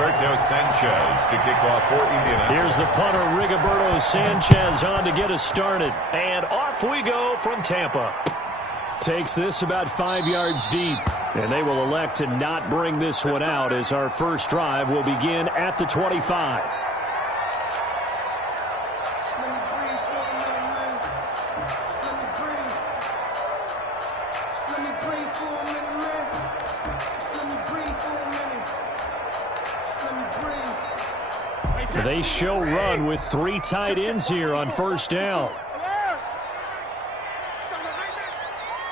Sanchez to kick off for Indianapolis. Here's the punter, Rigoberto Sanchez, on to get us started. And off we go from Tampa. Takes this about 5 yards deep. And they will elect to not bring this one out as our first drive will begin at the 25. They show run with 3 tight ends here on first down.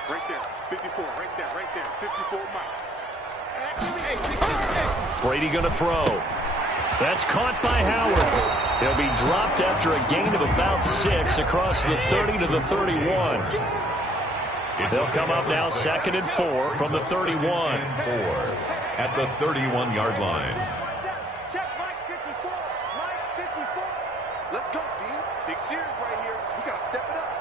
Right there, 54, right there, 54 Mike. Brady going to throw. That's caught by Howard. He'll be dropped after a gain of about 6 across the 30 to the 31. They'll come up now 2nd and 4 from the 31. 4 at the 31-yard line. Let's go, D. Big series right here. We got to step it up.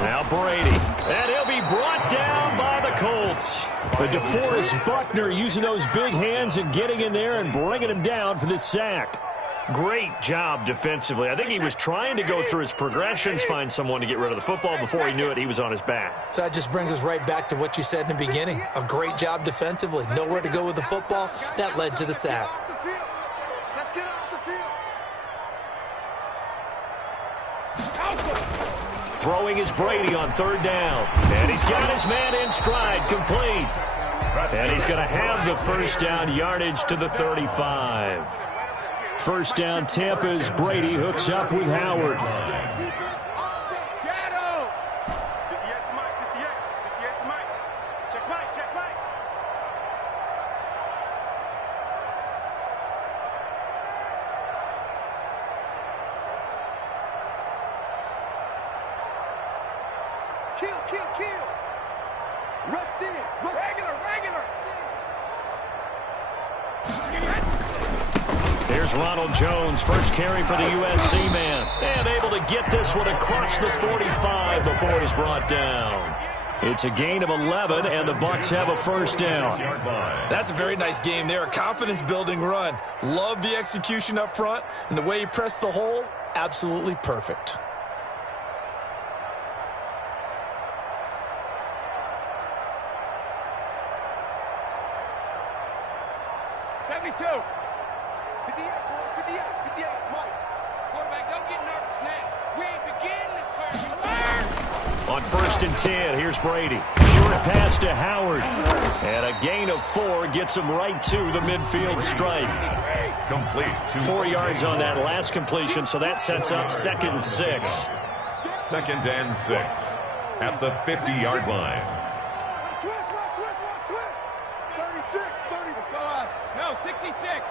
Now Brady. And he'll be brought down by the Colts. But DeForest Buckner using those big hands and getting in there and bringing him down for this sack. Great job defensively. I think he was trying to go through his progressions, find someone to get rid of the football. Before he knew it, he was on his back. So that just brings us right back to what you said in the beginning. A great job defensively. Nowhere to go with the football. That led to the sack. Let's get off the field. Throwing is Brady on 3rd down. And he's got his man in stride, complete. And he's going to have the first down yardage to the 35. First down, Tampa's Brady hooks up with Howard. Kill. Rush in. Regular. Here's Ronald Jones, first carry for the USC man. And able to get this one across the 45 before he's brought down. It's a gain of 11, and the Bucs have a first down. That's a very nice game there. A confidence-building run. Love the execution up front, and the way he pressed the hole, absolutely perfect. On 1st and 10, here's Brady. Short pass to Howard. And a gain of 4 gets him right to the midfield stripe. Complete. 4 yards on that last completion, so that sets up 2nd and 6. 2nd and 6 at the 50-yard line. 66.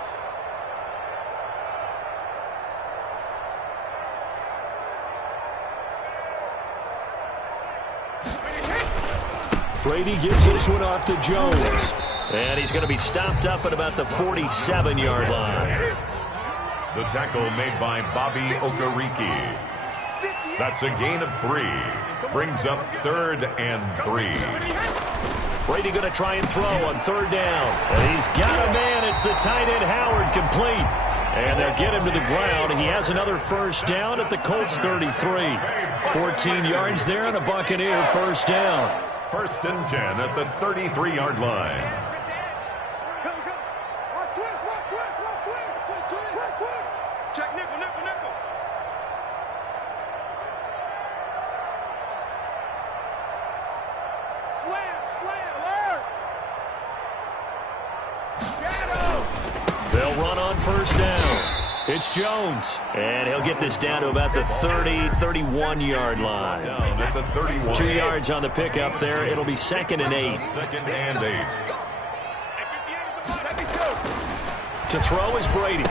Brady gives this one off to Jones. And he's going to be stopped up at about the 47-yard line. The tackle made by Bobby Okereke. That's a gain of 3. Brings up 3rd and 3. Brady going to try and throw on 3rd down. And he's got a man. It's the tight end Howard, complete. And they'll get him to the ground. He has another first down at the Colts 33. 14 yards there and a Buccaneer first down. 1st and 10 at the 33-yard line. Check nickel. Slam. They'll run on first down. It's Jones. And he'll get this down to about the 31-yard line. Down at the 31. 2 yards on the pickup there. It'll be 2nd and 8. 2nd and 8. To throw is Brady.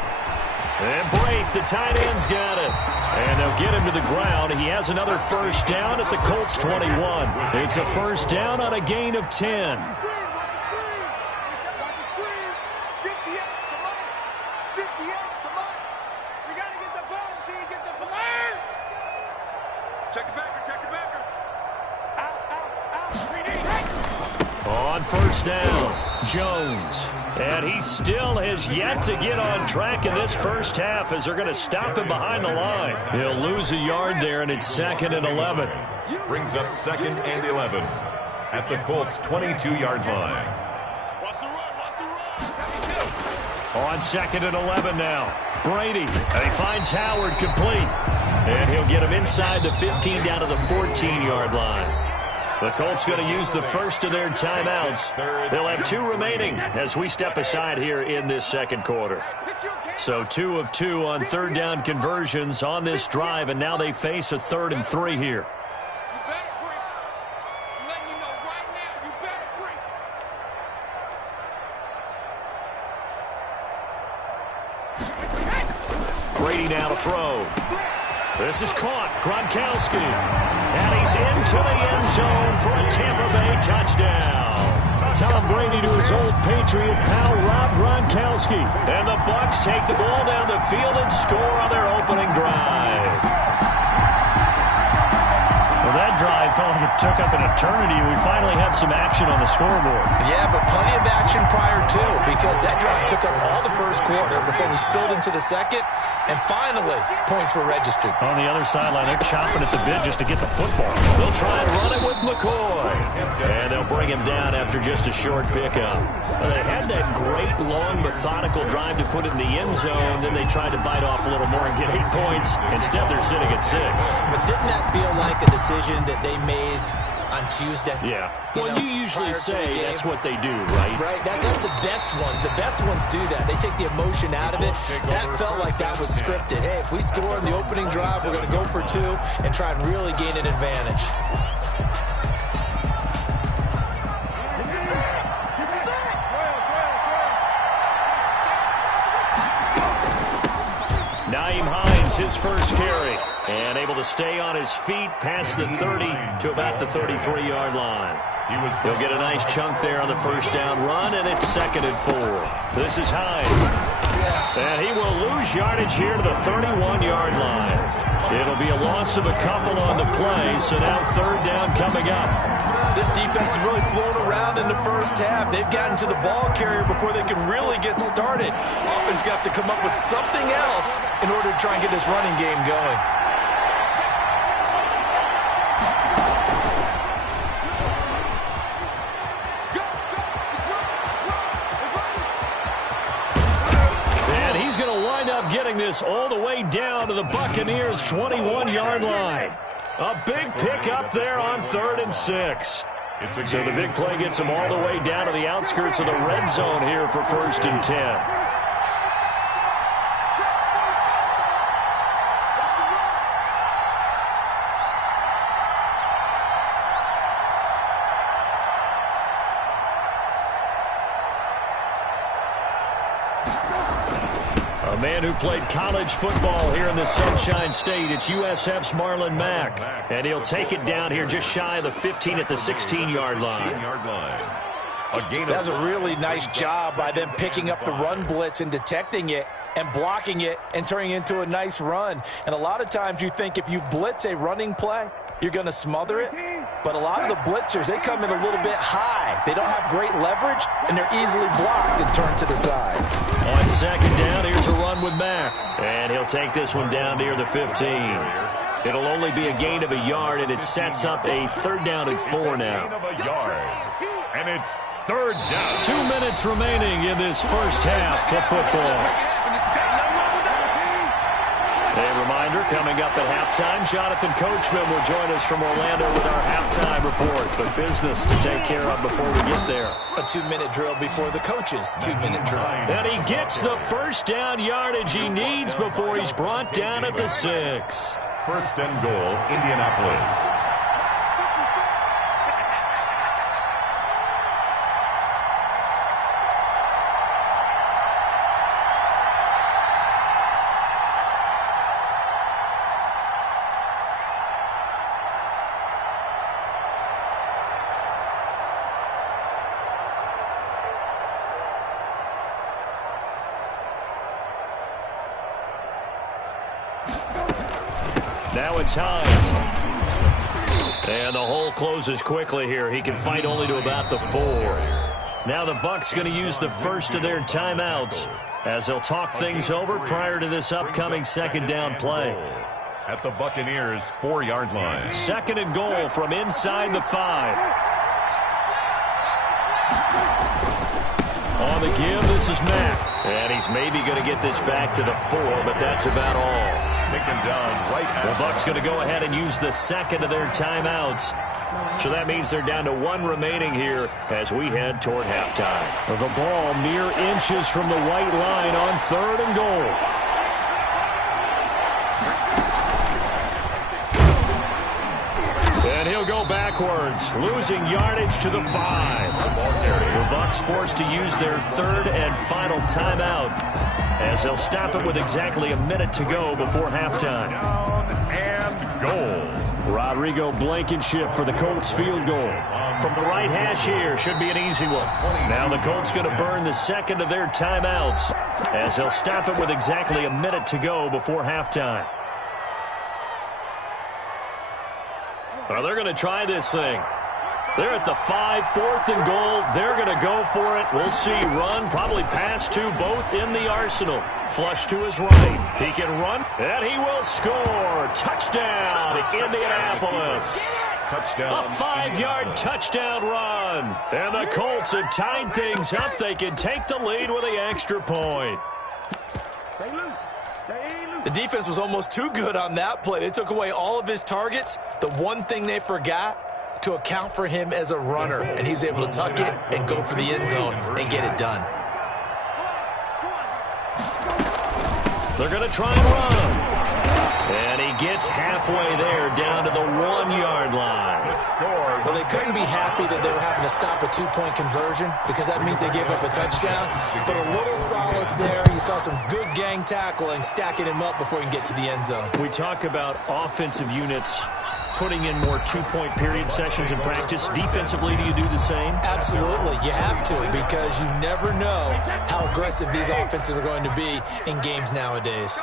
And Brake, the tight end's got it. And they'll get him to the ground. He has another first down at the Colts 21. It's a first down on a gain of 10. Check the backer, check the backer. On first down, Jones. And he still has yet to get on track in this first half as they're going to stop him behind the line. He'll lose a yard there, and it's 2nd and 11. Brings up 2nd and 11 at the Colts' 22-yard line. Watch the run, watch the run. On 2nd and 11 now. Brady. And he finds Howard complete. And he'll get him inside the 15 down to the 14-yard line. The Colts going to use the first of their timeouts. They'll have 2 remaining as we step aside here in this second quarter. So 2 of 2 on third down conversions on this drive, and now they face a 3rd and 3 here. Brady now to throw. This is caught. Gronkowski. And he's into the end zone for a Tampa Bay touchdown. Tom Brady to his old Patriot pal, Rob Gronkowski. And the Bucs take the ball down the field and score on their opening drive. Well, that drive felt like it took up an eternity. We finally have some action on the scoreboard. Yeah, but plenty of action prior to, because that drive took up all the first quarter before we spilled into the second, and finally, points were registered. On the other sideline, they're chomping at the bit just to get the football. They'll try and run it with McCoy. And they'll bring him down after just a short pickup. Well, they had that great, long, methodical drive to put it in the end zone. Then they tried to bite off a little more and get 8 points. Instead, they're sitting at 6. But didn't that feel like a decision that they made on Tuesday? Yeah. Well, you usually say that's what they do, right? Right. That's the best one. The best ones do that. They take the emotion out of it. That felt like that was scripted. Hey, if we score in the opening drive, we're going to go for 2 and try and really gain an advantage. Naeem Hines, his first carry. And able to stay on his feet past the 30 to about the 33-yard line. He'll get a nice chunk there on the first down run, and it's 2nd and 4. This is Hines. And he will lose yardage here to the 31-yard line. It'll be a loss of a couple on the play, so now 3rd down coming up. This defense has really flown around in the first half. They've gotten to the ball carrier before they can really get started. Offense got to come up with something else in order to try and get this running game going. Getting this all the way down to the Buccaneers' 21-yard line. A big pickup there on 3rd and 6. So the big play gets them all the way down to the outskirts of the red zone here for 1st and 10. A man who played college football here in the Sunshine State. It's USF's Marlon Mack. And he'll take it down here just shy of the 15 at the 16-yard line. That was a really nice job by them picking up the run blitz and detecting it and blocking it and turning it into a nice run. And a lot of times you think if you blitz a running play, you're going to smother it. But a lot of the blitzers, they come in a little bit high. They don't have great leverage, and they're easily blocked and turned to the side. On 2nd down, here's a run with Mack. And he'll take this one down near the 15. It'll only be a gain of a yard, and it sets up a 3rd down and 4 now. And it's 3rd down. 2 minutes remaining in this first half of football. A reminder, coming up at halftime, Jonathan Coachman will join us from Orlando with our halftime report. But business to take care of before we get there. A 2-minute drill before the coach's 2-minute drill. And he gets the first down yardage he needs before he's brought down at the 6. 1st and goal, Indianapolis. Now it's Hines. And the hole closes quickly here. He can fight only to about the 4. Now the Bucs going to use the first of their timeouts as they'll talk things over prior to this upcoming second down play. At the Buccaneers' 4-yard line. Second and goal from inside the 5. On the give, this is Mack. And he's maybe going to get this back to the 4, but that's about all. Taken down right at the Bucs going to go ahead and use the second of their timeouts. So that means they're down to 1 remaining here as we head toward halftime. The ball mere inches from the white line on 3rd and goal. And he'll go backwards, losing yardage to the 5. The Bucs forced to use their 3rd and final timeout as they'll stop it with exactly a minute to go before halftime. Down and goal. Rodrigo Blankenship for the Colts field goal. From the right hash here, should be an easy one. Now the Colts going to burn the second of their timeouts as they'll stop it with exactly a minute to go before halftime. Well, they're going to try this thing. They're at the 5, 4th and goal. They're going to go for it. We'll see. Run, probably pass to both in the arsenal. Flush to his right. He can run, and he will score. Touchdown, Indianapolis. Touchdown. A 5-yard touchdown run. And the Colts have tied things up. They can take the lead with the extra point. Stay loose. Stay loose. The defense was almost too good on that play. They took away all of his targets. The one thing they forgot, to account for him as a runner, and he's able to tuck it and go for the end zone and get it done. They're going to try and run. And he gets halfway there, down to the 1-yard line. Well, they couldn't be happy that they were having to stop a 2-point conversion because that means they gave up a touchdown. But a little solace there. You saw some good gang tackling, stacking him up before he can get to the end zone. We talk about offensive units putting in more 2-point period sessions in practice. Defensively, do you do the same? Absolutely. You have to, because you never know how aggressive these offenses are going to be in games nowadays.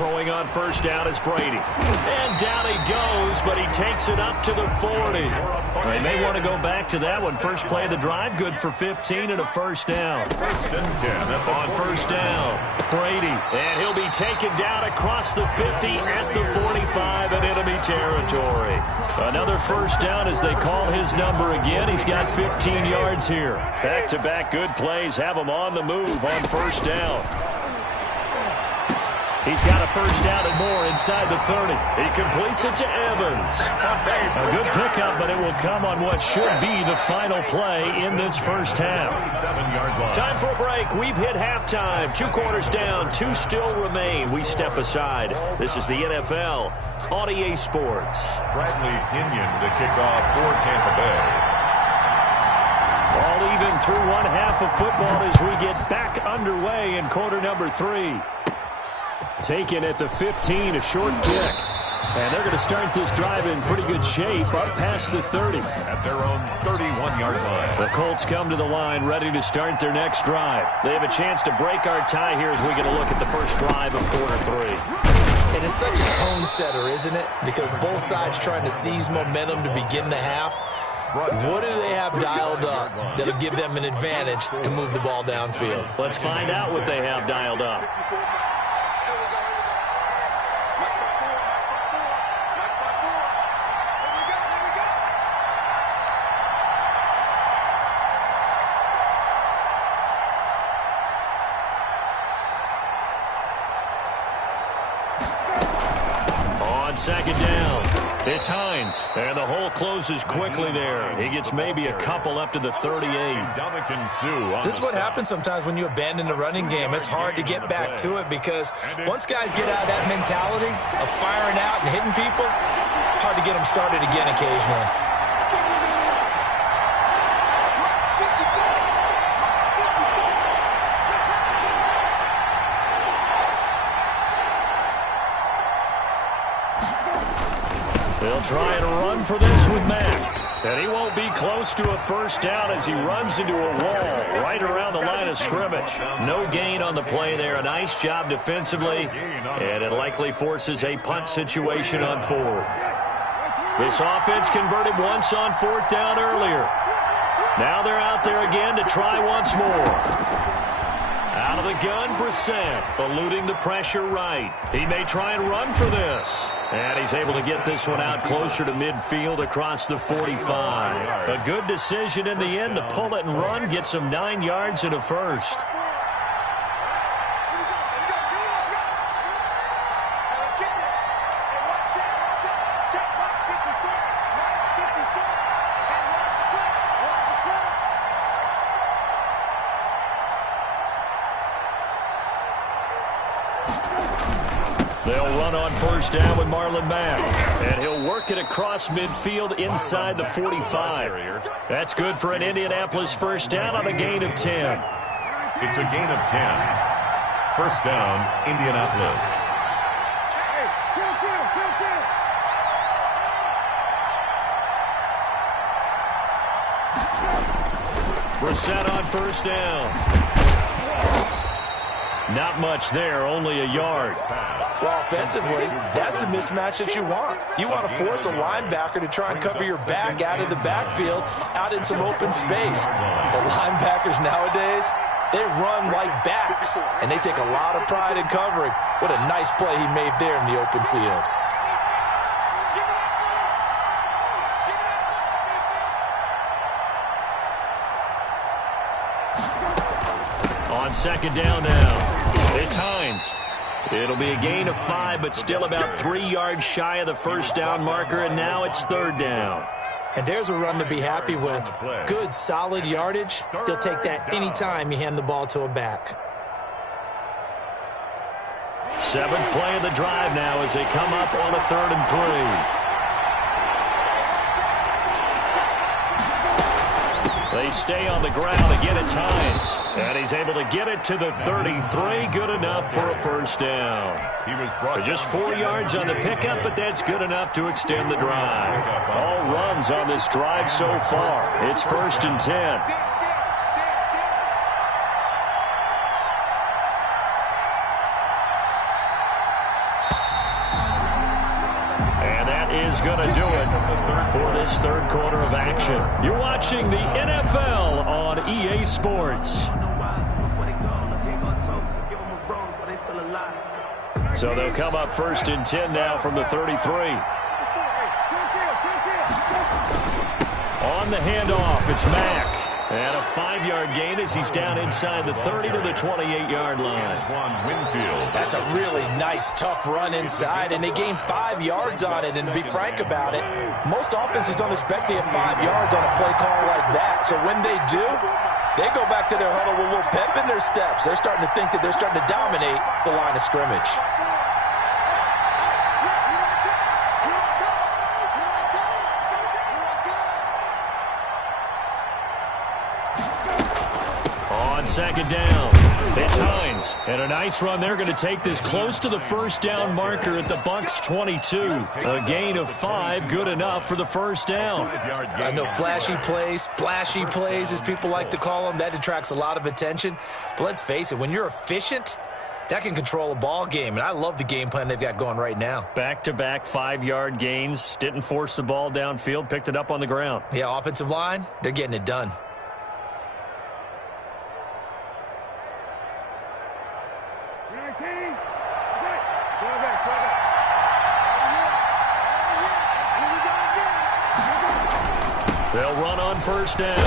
Throwing on first down is Brady. And down he goes, but he takes it up to the 40. They may want to go back to that one. First play of the drive, good for 15 and a first down. On first down, Brady. And he'll be taken down across the 50 at the 45 in enemy territory. Another first down as they call his number again. He's got 15 yards here. Back-to-back good plays have him on the move on first down. He's got a first down and more inside the 30. He completes it to Evans. A good pickup, but it will come on what should be the final play in this first half. Time for a break. We've hit halftime. 2 quarters down, 2 still remain. We step aside. This is the NFL on EA Sports. Bradley Pinion to kick off for Tampa Bay. All even through one half of football as we get back underway in quarter number 3. Taken at the 15, a short kick. And they're going to start this drive in pretty good shape, up past the 30. At their own 31-yard line. The Colts come to the line, ready to start their next drive. They have a chance to break our tie here as we get a look at the first drive of quarter 3. It is such a tone setter, isn't it? Because both sides trying to seize momentum to begin the half. What do they have dialed up that'll give them an advantage to move the ball downfield? Let's find out what they have dialed up. Second down. It's Hines. And the hole closes quickly there. He gets maybe a couple up to the 38. This is what happens sometimes when you abandon the running game. It's hard to get back to it because once guys get out of that mentality of firing out and hitting people, hard to get them started again occasionally. They'll try and run for this with Mack. And he won't be close to a first down as he runs into a wall right around the line of scrimmage. No gain on the play there. A nice job defensively, and it likely forces a punt situation on fourth. This offense converted once on fourth down earlier. Now they're out there again to try once more. Out of the gun, Brissett, eluding the pressure right. He may try and run for this. And he's able to get this one out closer to midfield across the 45. A good decision in the end to pull it and run, gets him 9 yards and a first. They'll run on first down with Marlon Mack. And he'll work it across midfield inside the 45. That's good for an Indianapolis first down on a gain of 10. It's a gain of 10. First down, Indianapolis. Brissett on first down. Not much there, only a yard. Well, offensively, that's the mismatch that you want. You want to force a linebacker to try and cover your back out of the backfield, out in some open space. The linebackers nowadays, they run like backs, and they take a lot of pride in covering. What a nice play he made there in the open field. On second down now, it's Hines. It'll be a gain of 5, but still about 3 yards shy of the first down marker, and now it's third down. And there's a run to be happy with. Good, solid yardage. He'll take that anytime you hand the ball to a back. 7th play of the drive now as they come up on a 3rd and 3. They stay on the ground. Again, it's Hines. And he's able to get it to the 33. Good enough for a first down. Just 4 yards on the pickup, but that's good enough to extend the drive. All runs on this drive so far. It's 1st and 10. Is going to do it for this third quarter of action. You're watching the NFL on EA Sports. So they'll come up 1st and 10 now from the 33. On the handoff, it's Mack. And a 5-yard gain as he's down inside the 30 to the 28-yard line. That's a really nice, tough run inside, and they gained 5 yards on it. And to be frank about it, most offenses don't expect to get 5 yards on a play call like that. So when they do, they go back to their huddle with a little pep in their steps. They're starting to think that they're starting to dominate the line of scrimmage. On second down, it's Hines. And a nice run. They're going to take this close to the first down marker at the Bucs 22. A gain of 5, good enough for the first down. I know flashy plays, splashy plays, as people like to call them, that attracts a lot of attention. But let's face it, when you're efficient, that can control a ball game. And I love the game plan they've got going right now. Back-to-back 5-yard gains. Didn't force the ball downfield, picked it up on the ground. Yeah, offensive line, they're getting it done. They'll run on first down.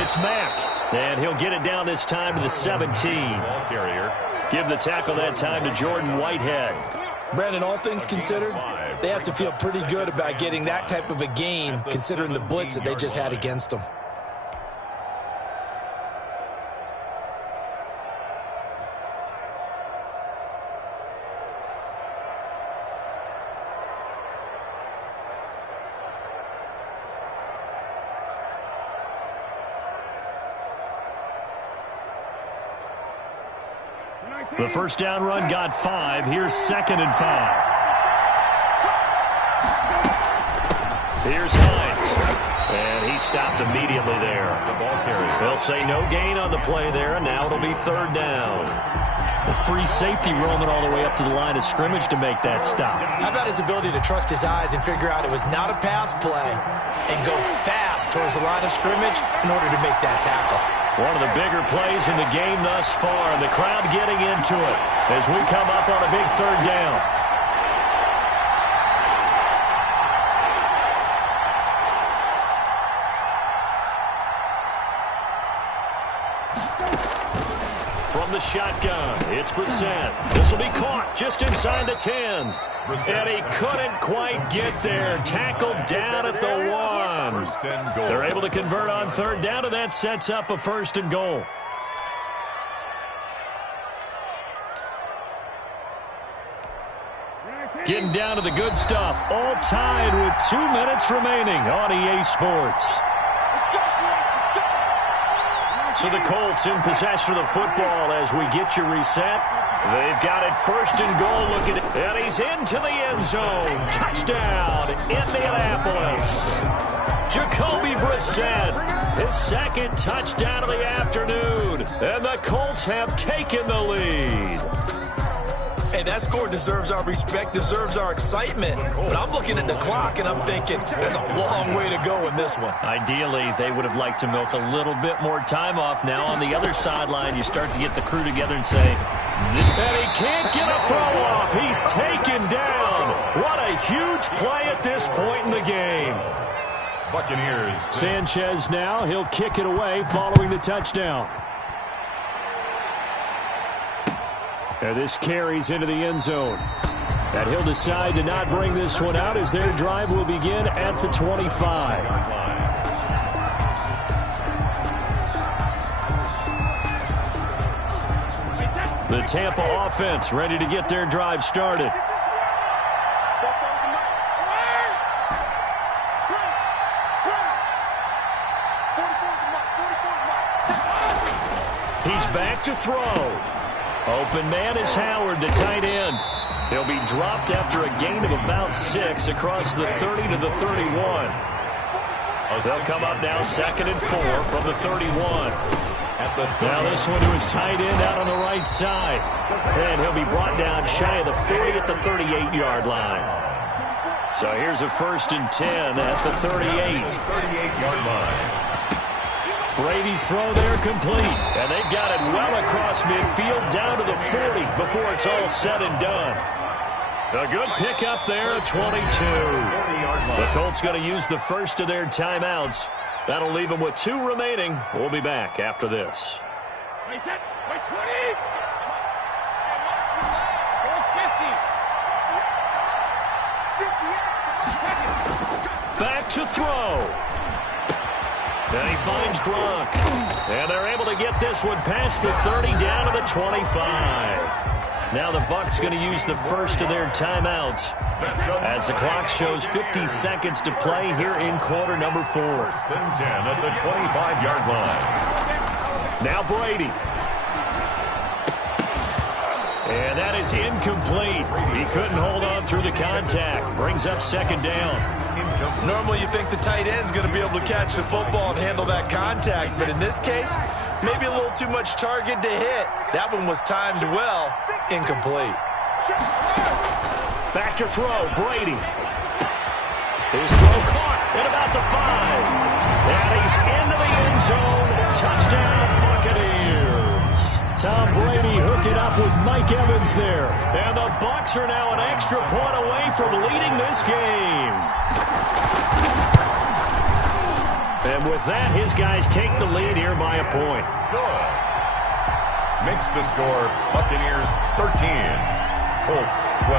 It's Mack. And he'll get it down this time to the 17. Give the tackle that time to Jordan Whitehead. Brandon, all things considered, they have to feel pretty good about getting that type of a gain, considering the blitz that they just had against them. The first down run got 5. Here's 2nd and 5. Here's Hines. And he stopped immediately there. They'll say no gain on the play there, and now it'll be third down. The free safety roaming all the way up to the line of scrimmage to make that stop. How about his ability to trust his eyes and figure out it was not a pass play and go fast towards the line of scrimmage in order to make that tackle. One of the bigger plays in the game thus far, and the crowd getting into it as we come up on a big third down. From the shotgun, it's Brissett. This will be caught just inside the 10. And he couldn't quite get there. Tackled down at the 1. They're able to convert on third down, and that sets up a 1st and goal. Getting down to the good stuff. All tied with 2 minutes remaining on EA Sports. So the Colts in possession of the football as we get you reset. They've got it 1st and goal. Look at it. And he's into the end zone. Touchdown, Indianapolis. Jacoby Brissett, his 2nd touchdown of the afternoon. And the Colts have taken the lead. Hey, that score deserves our respect, deserves our excitement. But I'm looking at the clock, and I'm thinking there's a long way to go in this one. Ideally, they would have liked to milk a little bit more time off. Now on the other sideline, you start to get the crew together and say, and he can't get a throw off. He's taken down. What a huge play at this point in the game. Buccaneers. Sanchez now, he'll kick it away following the touchdown. And this carries into the end zone. And he'll decide to not bring this one out as their drive will begin at the 25. The Tampa offense ready to get their drive started. He's back to throw. Open man is Howard, the tight end. He'll be dropped after a gain of about 6 across the 30 to the 31. They'll come up now 2nd and 4 from the 31. Now this one to his tight end out on the right side. And he'll be brought down shy of the 40 at the 38-yard line. So here's a 1st and 10 at the 38. 38-yard line. Brady's throw there complete. And they've got it well across midfield down to the 40 before it's all said and done. A good pickup there at 22. The Colts going to use the first of their timeouts. That'll leave them with 2 remaining. We'll be back after this. Wait, 20. Back to throw. And he finds Gronk. And they're able to get this one past the 30 down to the 25. Now the Bucs going to use the first of their timeouts as the clock shows 50 seconds to play here in quarter number 4. 1st and 10 at the 25-yard line. Now Brady. And that is incomplete. He couldn't hold on through the contact. Brings up 2nd down. Normally you think the tight end's going to be able to catch the football and handle that contact, but in this case, maybe a little too much target to hit. That one was timed well, incomplete. Back to throw, Brady. His throw caught at about the 5. And he's into the end zone. Touchdown, Buccaneers. Tom Brady hooking up with Mike Evans there. And the Bucs are now an extra point away from leading this game. And with that, his guys take the lead here by a point. Good. Makes the score Buccaneers 13, Colts 12.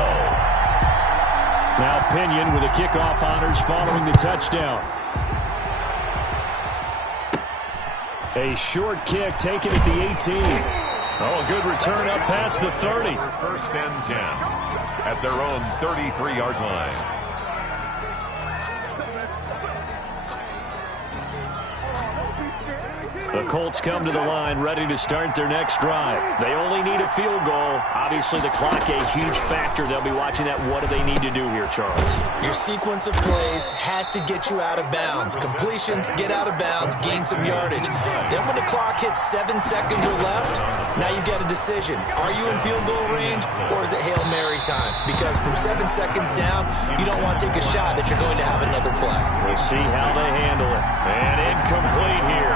Now Pinion with the kickoff honors following the touchdown. A short kick taken at the 18. Oh, a good return up past the 30. 1st and 10 at their own 33-yard line. The Colts come to the line ready to start their next drive. They only need a field goal. Obviously, the clock a huge factor. They'll be watching that. What do they need to do here, Charles? Your sequence of plays has to get you out of bounds. Completions, get out of bounds, gain some yardage. Then when the clock hits 7 seconds or left, now you get a decision. Are you in field goal range or is it Hail Mary time? Because from 7 seconds down, you don't want to take a shot that you're going to have another play. We'll see how they handle it. And incomplete here.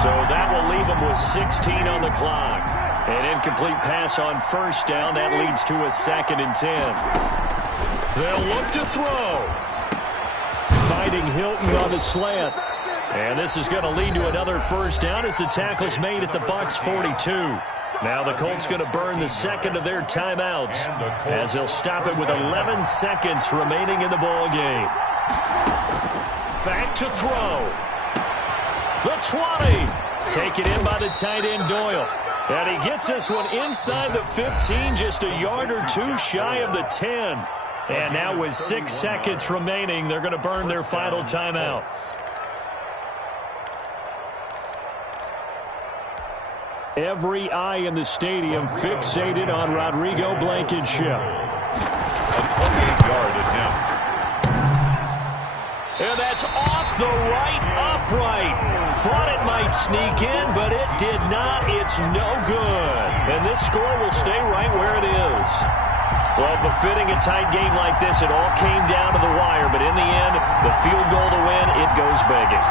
So that will leave them with 16 on the clock. An incomplete pass on first down. That leads to a 2nd and 10. They'll look to throw. Fighting Hilton on the slant. And this is going to lead to another first down as the tackle's made at the Bucs 42. Now the Colts going to burn the second of their timeouts as they'll stop it with 11 seconds remaining in the ball game. Back to throw. The 20. Taken in by the tight end Doyle. And he gets this one inside the 15, just a yard or two shy of the 10. And now with 6 seconds remaining, they're going to burn their final timeout. Every eye in the stadium fixated on Rodrigo Blankenship. A 28-yard attempt. And that's off the right upright. Thought it might sneak in, but it did not. It's no good. And this score will stay right where it is. Well, befitting a tight game like this, it all came down to the wire. But in the end, the field goal to win, it goes begging.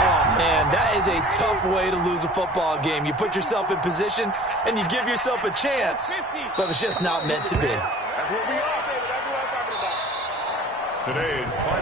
Oh, man, that is a tough way to lose a football game. You put yourself in position, and you give yourself a chance. But it's just not meant to be. Today's final